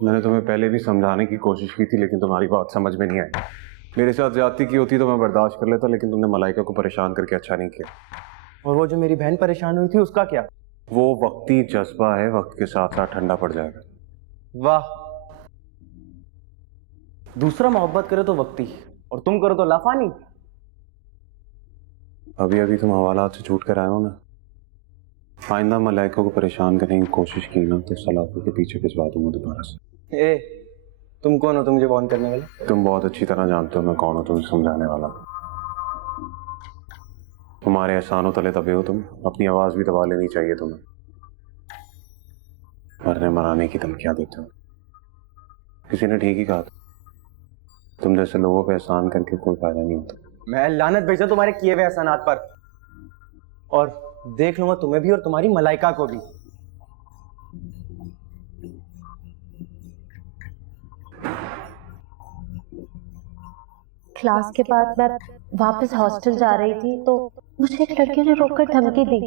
मैंने तुम्हें पहले भी समझाने की कोशिश की थी, लेकिन तुम्हारी बात समझ में नहीं आई। मेरे साथ ज्यादती की होती तो मैं बर्दाश्त कर लेता, लेकिन तुमने मलाइका को परेशान करके अच्छा नहीं किया। और वो जो मेरी बहन परेशान हुई थी उसका क्या? वो वक्ती जज्बा है, वक्त के साथ साथ ठंडा पड़ जाएगा। वाह, दूसरा मोहब्बत करे तो वक्ती और तुम करो तो लाफानी। अभी अभी तुम हवालात से छूट कर आए हो ना। आइंदा मलाइका को परेशान करने की कोशिश की ना तो सलाखों के पीछे भिजवा दूंगा दोबारा से। ए, तुम कौन हो? तुम मुझे वार्न करने वाले? तुम बहुत अच्छी तरह जानते हो मैं कौन हूं, तुम्हें समझाने वाला। तुम्हारे एहसानों तले दबे हो तुम, अपनी आवाज भी दबा लेनी चाहिए तुम्हें। मरने मराने की धमकियां देते हो। किसी ने ठीक ही कहा था, तुम जैसे लोगों पे एहसान करके कोई फायदा नहीं होता। मैं लानत भेजा तुम्हारे किए हुए एहसानात पर, और देख लूंगा तुम्हें भी और तुम्हारी मलाइका को भी। क्लास के बाद मैं वापस हॉस्टल जा रही थी तो मुझे एक लड़के ने रोककर धमकी दी।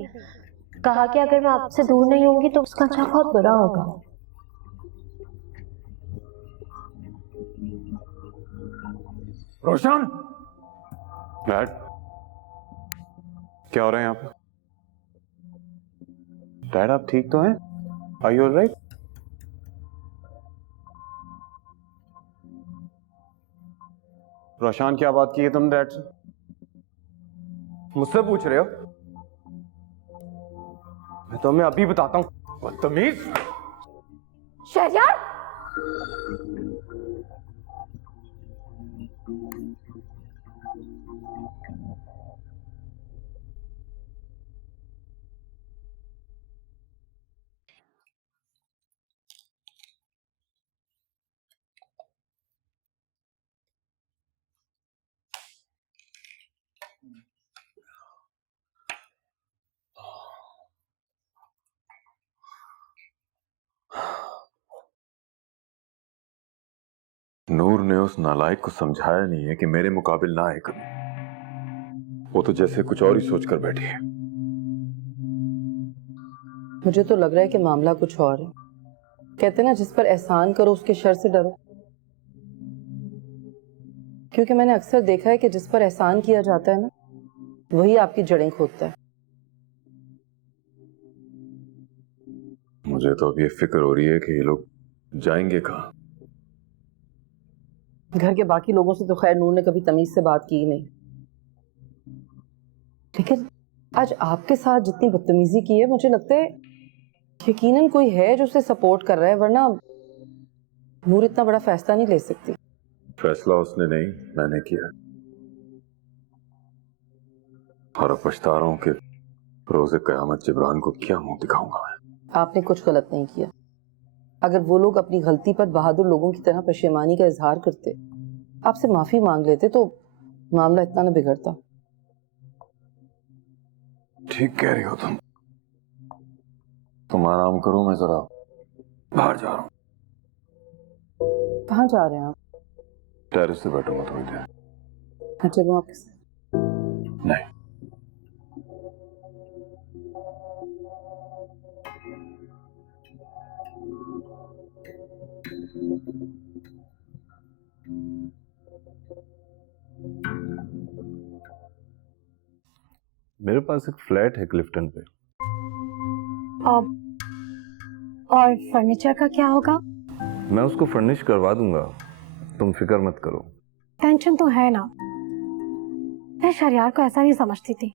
कहा कि अगर मैं आपसे दूर नहीं होंगी तो उसका अंजाम बहुत बुरा होगा। रोशन! डैड, क्या हो रहा है यहाँ पे? डैड आप ठीक तो हैं? Are you alright? रोशन क्या बात की है तुम डैड से? मुझसे पूछ रहे हो? मैं तो मैं अभी बताता हूँ। बदतमीज! शहरयार! नूर ने उस नालायक को समझाया नहीं है कि मेरे मुकाबिल ना है कभी। वो तो जैसे कुछ और ही सोचकर बैठी है। मुझे तो लग रहा है कि मामला कुछ और है। कहते ना, जिस पर एहसान करो उसके शर से डरो। क्योंकि मैंने अक्सर देखा है कि जिस पर एहसान किया जाता है ना, वही आपकी जड़ें खोदता है। मुझे तो अब ये फिक्र हो रही है कि ये लोग जाएंगे कहाँ। घर के बाकी लोगों से तो खैर नूर ने कभी तमीज से बात की ही नहीं, लेकिन आज आपके साथ जितनी बदतमीजी की है, मुझे लगता है यकीनन कोई है जो उसे सपोर्ट कर रहा है, वरना नूर इतना बड़ा फैसला नहीं ले सकती। फैसला उसने नहीं, मैंने किया। और अब पछता रहा हूं कि रोजे कयामत जिब्रान को क्या मुंह दिखाऊंगा मैं। आपने कुछ गलत नहीं किया। अगर वो लोग अपनी गलती पर बहादुर लोगों की तरह पशेमानी का इजहार करते, आपसे माफी मांग लेते, तो मामला इतना न बिगड़ता। ठीक कह रही हो तुम आराम करो, मैं जरा बाहर जा रहा हूँ। कहाँ जा रहे हैं आप? टेरेस से बैठूंगा थोड़ी देर। हाँ, चलूं आपके साथ? नहीं। मेरे पास एक फ्लैट है क्लिफ्टन पे। और फर्नीचर का क्या होगा? मैं उसको फर्निश करवा दूंगा, तुम फिक्र मत करो। टेंशन तो है ना। मैं शहरयार को ऐसा नहीं समझती थी।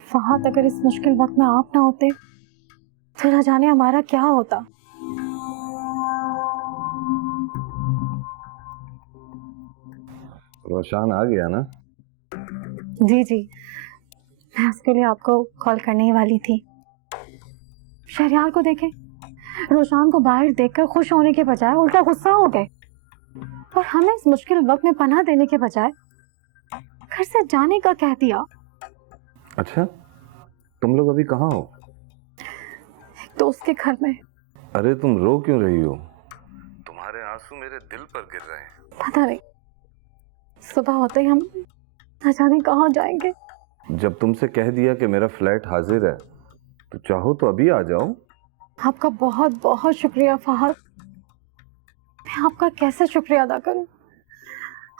फहद, अगर इस मुश्किल वक्त में आप ना होते तो न जाने हमारा क्या होता। रोशन आ गया ना? जी जी, मैं उसके लिए आपको कॉल करने ही वाली थी। शहरयार को देखें, रोशान को बाहर देखकर खुश होने के बजाय उल्टा गुस्सा हो गए, और हमें इस मुश्किल वक्त में पनाह देने के बजाय घर से जाने का कह दिया। अच्छा, तुम लोग अभी कहाँ हो? दोस्त के घर में। अरे तुम रो क्यों रही हो? तुम्हारे आंसू मेरे दिल पर गिर रहे हैं। पता नहीं, सुबह होते ही हम न जाने कहाँ जाएंगे। जब तुमसे कह दिया कि मेरा फ्लैट हाजिर है, तो चाहो तो अभी आ जाओ। आपका बहुत बहुत शुक्रिया फहद। मैं आपका कैसे शुक्रिया अदा करूं?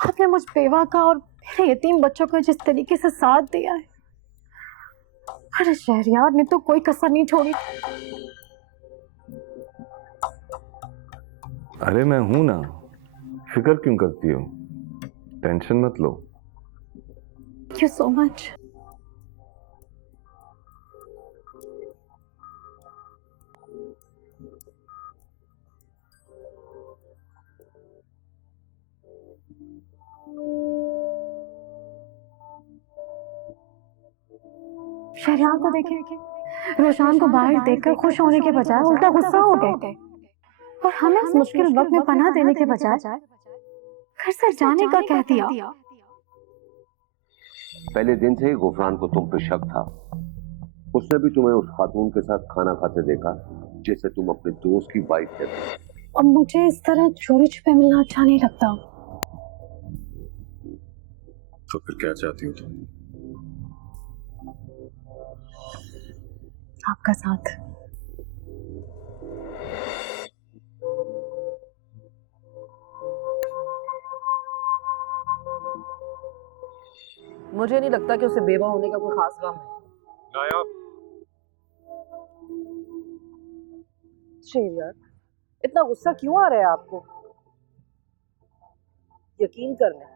आपने मुझ बेवा का और मेरे यतीम बच्चों को जिस तरीके से साथ दिया है, अरे शहरयार ने तो कोई कसर नहीं छोड़ी। अरे मैं हूं ना, फिक्र क्यों करती हो? टेंशन मत लो। Thank you so much. Shahryar को देखे, रोशान को बाहर देखकर खुश होने के बजाय उल्टा गुस्सा हो गए और हमें इस मुश्किल वक्त में पनाह देने के बजाय घर से जाने का कह दिया। पहले दिन से ही गुफरान को तुम पे शक था। उसने भी तुम्हें उस खातून के साथ खाना खाते देखा जैसे तुम अपने दोस्त की वाइफ थे। अब मुझे इस तरह चोरी छुपे मिलना अच्छा नहीं लगता। तो फिर क्या चाहती हो तुम? आपका साथ। मुझे नहीं लगता कि उसे बेवा होने का कोई खास गम है। नायाब, शेर यार, इतना गुस्सा क्यों आ रहा है आपको? यकीन कर लें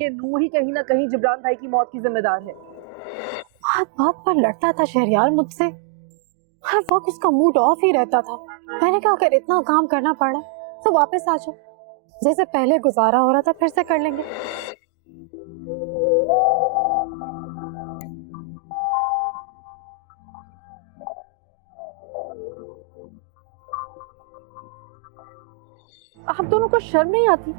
कि नूह ही कहीं ना कहीं जिब्रान भाई की मौत की जिम्मेदार है। बात बात पर लड़ता था शहरयार मुझसे, हर वक्त उसका मूड ऑफ ही रहता था। मैंने कहा अगर इतना काम करना पड़ा तो वापस आ जाओ, जैसे पहले गुजारा हो रहा था फिर से कर लेंगे। आप दोनों को शर्म नहीं आती?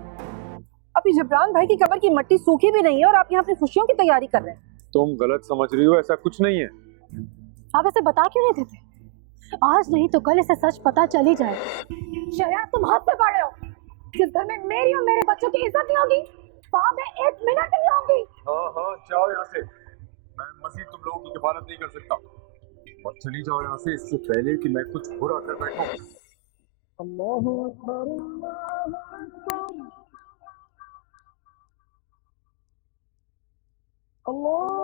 अभी जिब्रान भाई की कब्र की मट्टी सूखी भी नहीं है और आप यहाँ अपनी खुशियों की तैयारी कर रहे हैं। तुम गलत समझ रही हो, ऐसा कुछ नहीं है। आप ऐसे बता क्यों नहीं देते? आज नहीं तो कल इसे सच पता चल ही जाए। शहरयार तुम हद से पड़े हो। जिस घर में मेरी और मेरे बच्चों की इज्जत नहीं होगी वहां मैं एक मिनट नहीं होंगी। हाँ जाओ यहाँ से। मैं मजीद तुम लोगों की किफायत नहीं कर सकता। और चली जाओ यहाँ से इससे पहले कि मैं कुछ बुरा कर बैठूं। अल्लाहू अकबर, अल्लाह